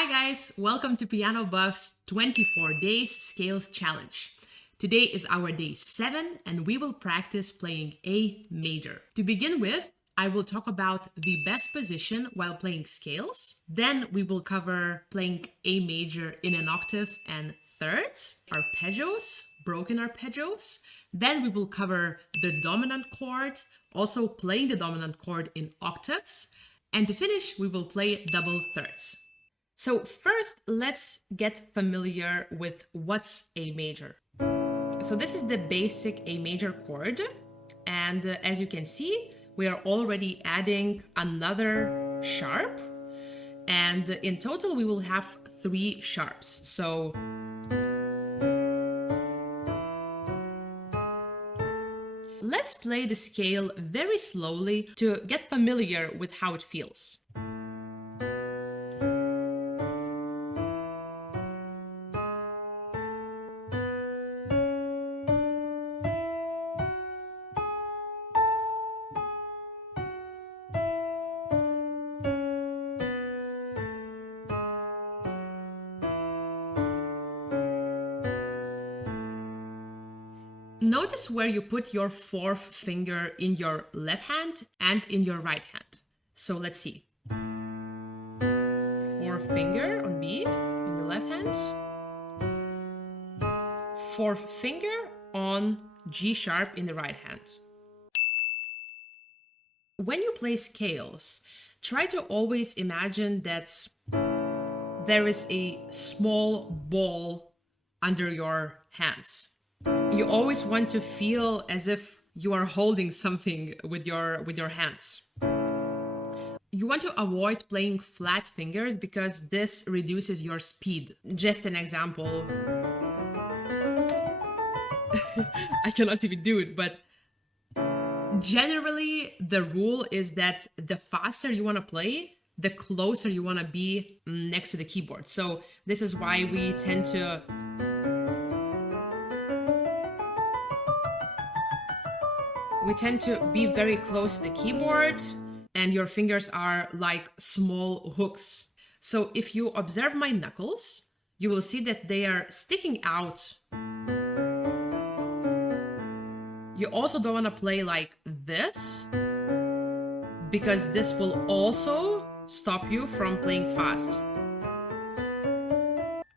Hi guys, welcome to PianoBuffs 24 Days Scales Challenge. Today is our day 7 and we will practice playing A major. To begin with, I will talk about the best position while playing scales. Then we will cover playing A major in an octave and thirds, arpeggios, broken arpeggios. Then we will cover the dominant chord, also playing the dominant chord in octaves. And to finish, we will play double thirds. So first, let's get familiar with what's A major. So this is the basic A major chord. And as you can see, we are already adding another sharp. And in total, we will have 3 sharps. So let's play the scale very slowly to get familiar with how it feels. Notice where you put your 4th finger in your left hand and in your right hand. So let's see. 4th finger on B in the left hand. 4th finger on G sharp in the right hand. When you play scales, try to always imagine that there is a small ball under your hands. You always want to feel as if you are holding something with your hands. You want to avoid playing flat fingers because this reduces your speed. Just an example. I cannot even do it, but generally the rule is that the faster you want to play, the closer you want to be next to the keyboard. So this is why we tend to be very close to the keyboard, and your fingers are like small hooks. So if you observe my knuckles, you will see that they are sticking out. You also don't want to play like this, because this will also stop you from playing fast.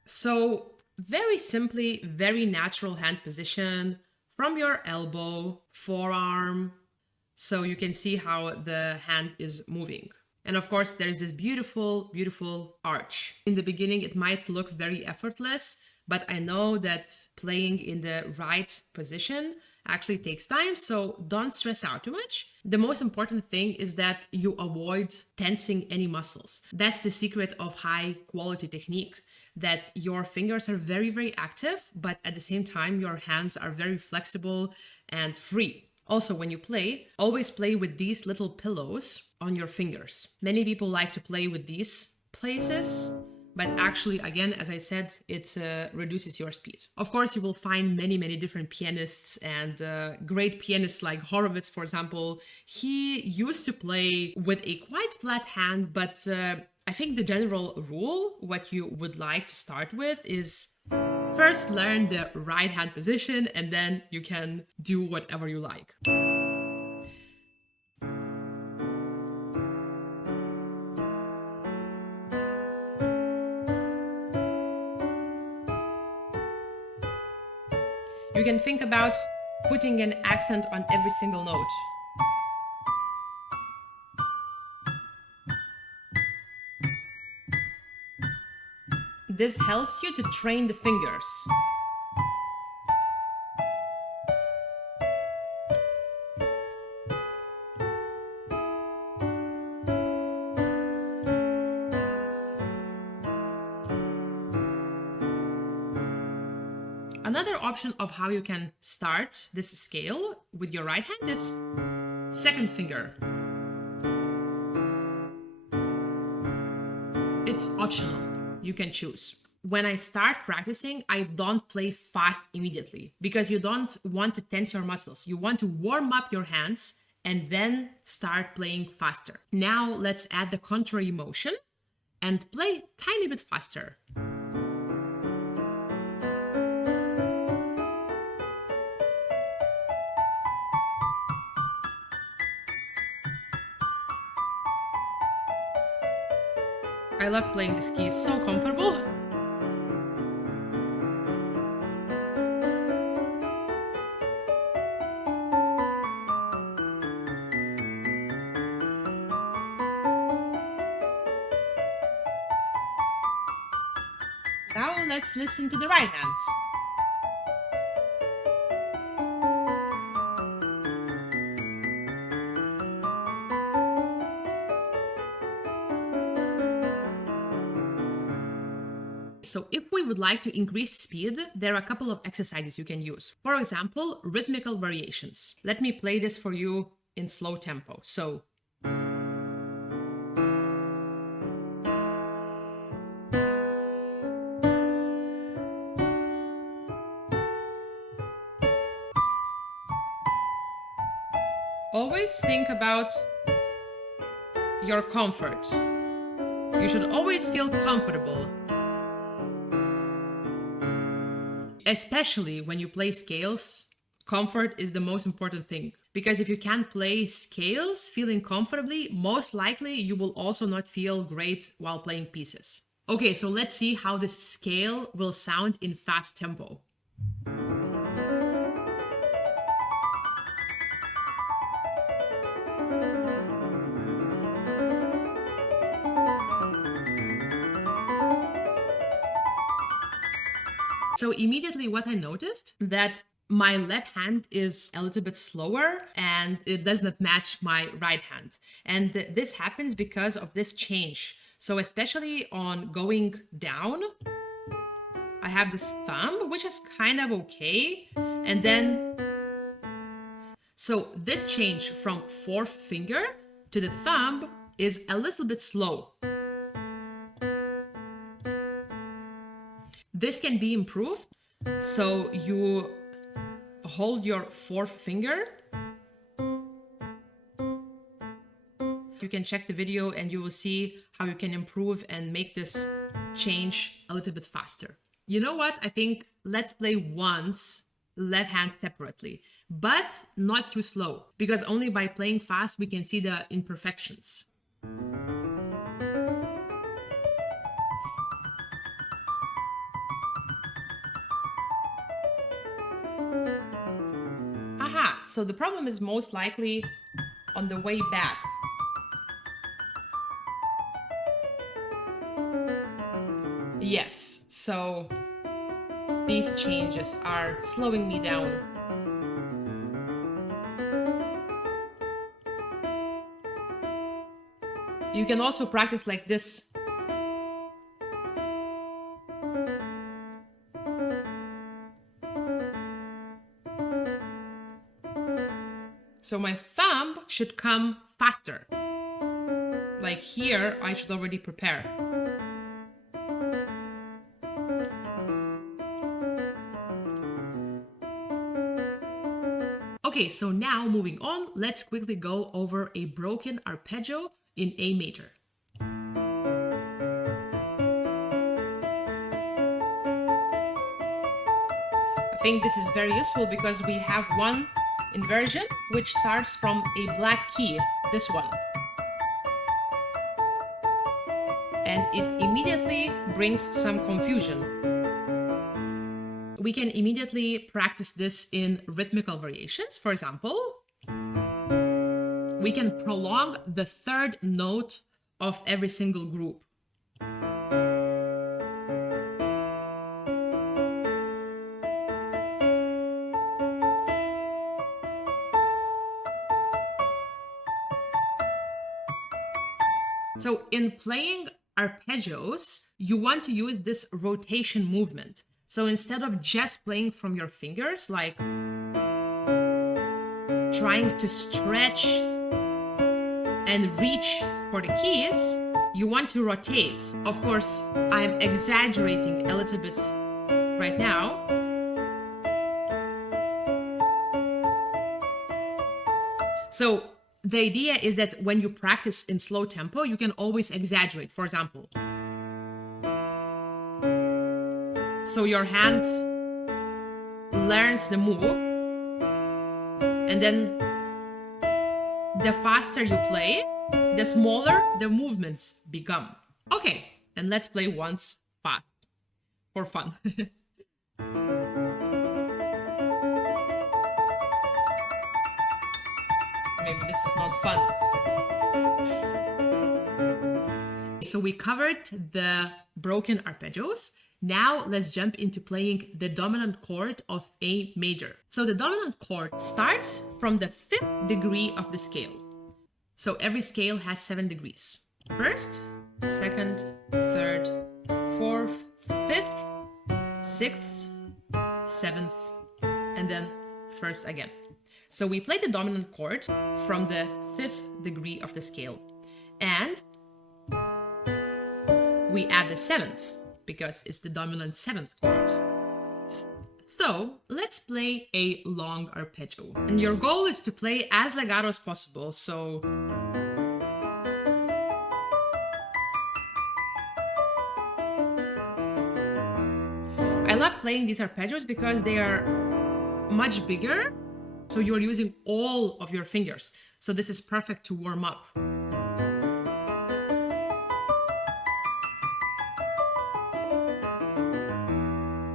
So very simply, very natural hand position from your elbow, forearm, so you can see how the hand is moving. And of course, there's this beautiful, beautiful arch. In the beginning, it might look very effortless, but I know that playing in the right position actually takes time, so don't stress out too much. The most important thing is that you avoid tensing any muscles. That's the secret of high quality technique, that your fingers are very, very active, but at the same time, your hands are very flexible and free. Also, when you play, always play with these little pillows on your fingers. Many people like to play with these places, but actually, again, as I said, it reduces your speed. Of course, you will find many, many different pianists and great pianists like Horowitz, for example. He used to play with a quite flat hand, but I think the general rule, what you would like to start with, is first learn the right hand position and then you can do whatever you like. You can think about putting an accent on every single note. This helps you to train the fingers. Another option of how you can start this scale with your right hand is 2nd finger. It's optional. You can choose. When I start practicing, I don't play fast immediately because you don't want to tense your muscles. You want to warm up your hands and then start playing faster. Now let's add the contrary motion and play tiny bit faster. I love playing this key, it's so comfortable. Now let's listen to the right hand. So if we would like to increase speed, there are a couple of exercises you can use. For example, rhythmical variations. Let me play this for you in slow tempo. So always think about your comfort. You should always feel comfortable. Especially when you play scales, comfort is the most important thing. Because if you can't play scales feeling comfortably, most likely you will also not feel great while playing pieces. Okay, so let's see how this scale will sound in fast tempo. So immediately what I noticed, that my left hand is a little bit slower and it does not match my right hand. And this happens because of this change. So especially on going down, I have this thumb, which is kind of okay. And then, so this change from fourth finger to the thumb is a little bit slow. This can be improved. So you hold your fourth finger. You can check the video and you will see how you can improve and make this change a little bit faster. You know what? I think let's play once left hand separately, but not too slow, because only by playing fast we can see the imperfections. Aha, so the problem is most likely on the way back. Yes, so these changes are slowing me down. You can also practice like this. So my thumb should come faster. Like here, I should already prepare. Okay, so now moving on, let's quickly go over a broken arpeggio in A major. I think this is very useful because we have one inversion which starts from a black key, this one. And it immediately brings some confusion. We can immediately practice this in rhythmical variations. For example, we can prolong the third note of every single group. So in playing arpeggios, you want to use this rotation movement. So instead of just playing from your fingers, like trying to stretch and reach for the keys, you want to rotate. Of course, I'm exaggerating a little bit right now. So the idea is that when you practice in slow tempo, you can always exaggerate. For example, So your hand learns the move, and then the faster you play, the smaller the movements become. Okay, then let's play once fast for fun. Maybe this is not fun. So we covered the broken arpeggios. Now let's jump into playing the dominant chord of A major. So the dominant chord starts from the 5th degree of the scale. So every scale has 7 degrees. 1st, 2nd, 3rd, 4th, 5th, 6th, 7th, and then 1st again. So we play the dominant chord from the 5th degree of the scale. And we add the 7th because it's the dominant 7th chord. So let's play a long arpeggio. And your goal is to play as legato as possible. So I love playing these arpeggios because they are much bigger. So you're using all of your fingers. So this is perfect to warm up.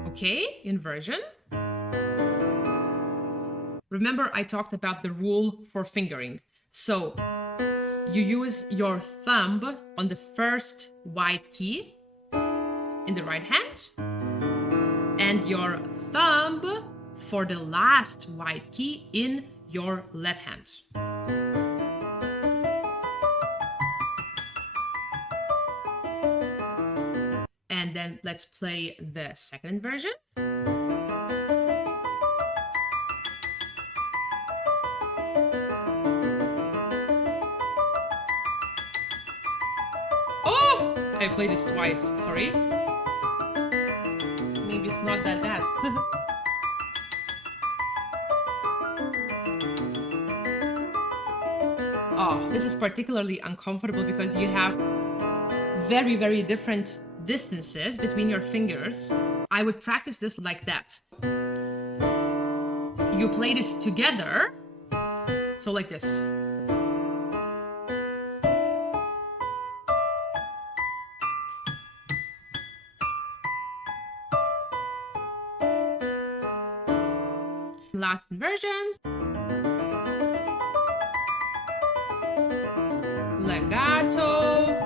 Okay, inversion. Remember I talked about the rule for fingering. So you use your thumb on the first wide key in the right hand and your thumb for the last wide key in your left hand. And then let's play the second inversion. Oh, I played this twice, sorry. Maybe it's not that bad. Oh, this is particularly uncomfortable because you have very, very different distances between your fingers. I would practice this like that. You play this together, so like this. Last inversion. Legato.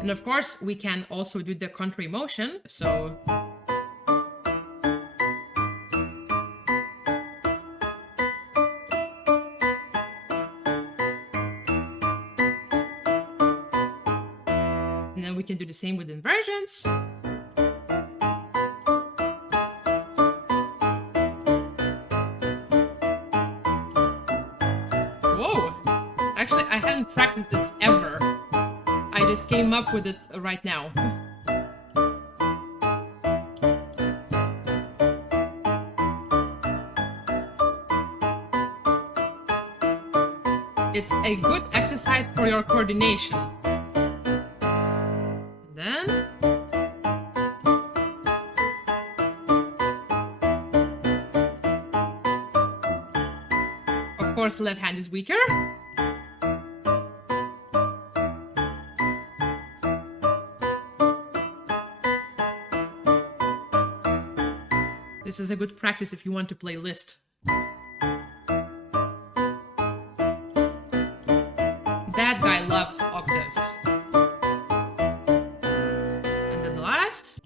And of course, we can also do the contrary motion. So and then we can do the same with inversions. Whoa! Actually, I haven't practiced this ever. I just came up with it right now. It's a good exercise for your coordination. Then of course, left hand is weaker. This is a good practice if you want to play Liszt. That guy loves octaves. And then the last.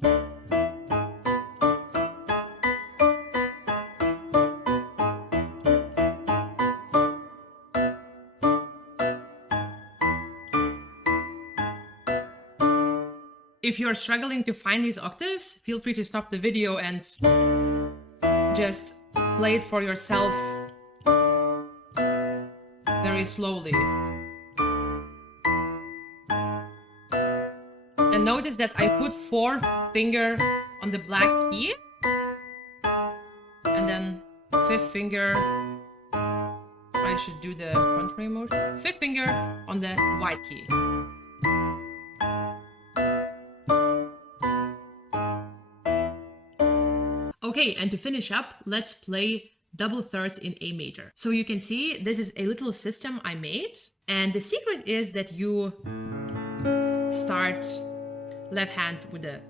If you're struggling to find these octaves, feel free to stop the video and just play it for yourself very slowly. And notice that I put fourth finger on the black key and then fifth finger, I should do the contrary motion, fifth finger on the white key. Okay, and to finish up, let's play double thirds in A major. So you can see this is a little system I made, and the secret is that you start left hand with the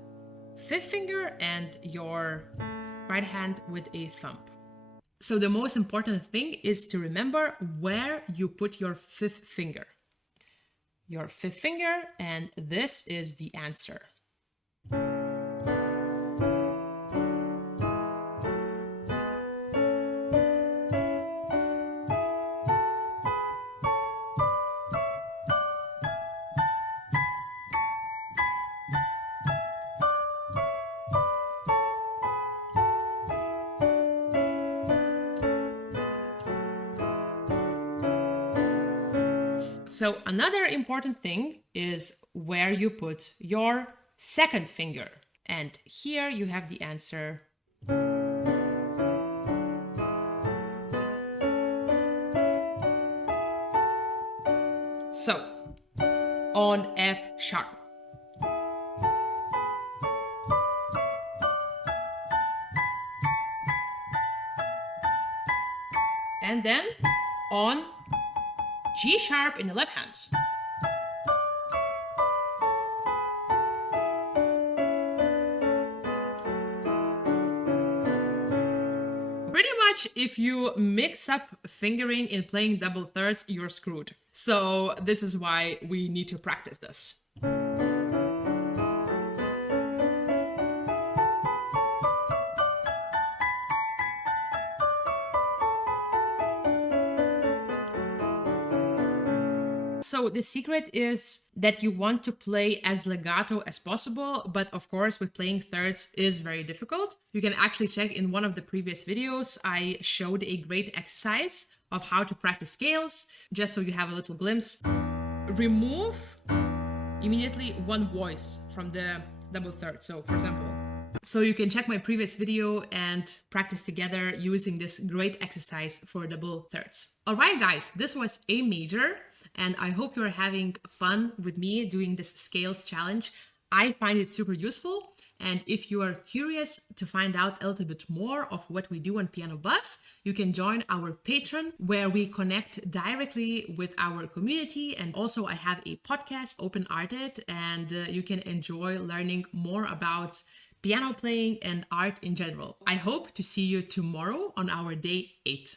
fifth finger and your right hand with a thumb. So the most important thing is to remember where you put your fifth finger. Your fifth finger, and this is the answer. So another important thing is where you put your second finger. And here you have the answer. So, on F sharp. And then on G sharp in the left hand. Pretty much if you mix up fingering in playing double thirds, you're screwed. So this is why we need to practice this. So the secret is that you want to play as legato as possible, but of course with playing thirds is very difficult. You can actually check in one of the previous videos, I showed a great exercise of how to practice scales, just so you have a little glimpse. Remove immediately one voice from the double third. So for example, so you can check my previous video and practice together using this great exercise for double thirds. All right, guys, this was A major. And I hope you're having fun with me doing this scales challenge. I find it super useful. And if you are curious to find out a little bit more of what we do on PianoBuffs, you can join our Patreon, where we connect directly with our community. And also I have a podcast, Open Arted, and you can enjoy learning more about piano playing and art in general. I hope to see you tomorrow on our day 8.